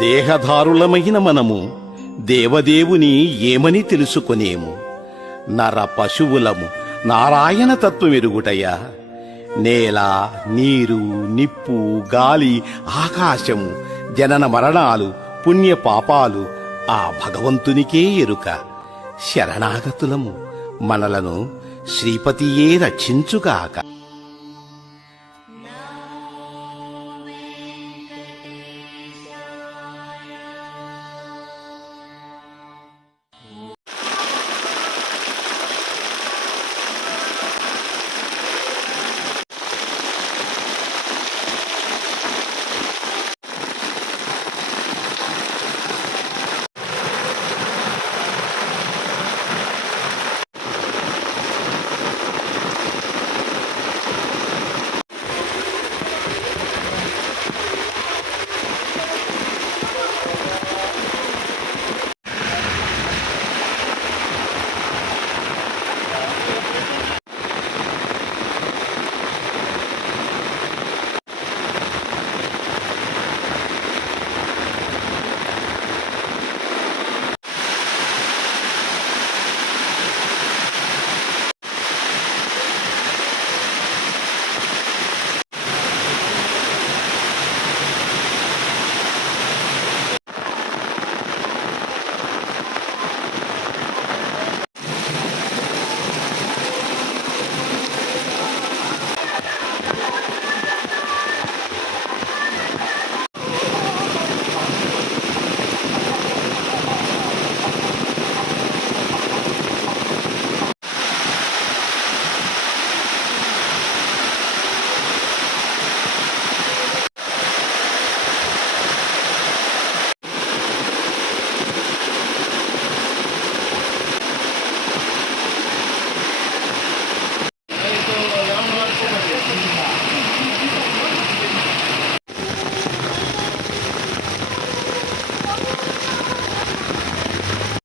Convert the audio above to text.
దేహధారులమైన మనము దేవదేవుని ఏమని తెలుసుకొనేము? నర పశువులము నారాయణ తత్వమెరుగుటయ్యా. నేల, నీరు, నిప్పు, గాలి, ఆకాశము, జనన మరణాలు, పుణ్య పాపాలు ఆ భగవంతునికే ఎరుక. శరణాగతులము, మనలను శ్రీపతియే రక్షించుగాక.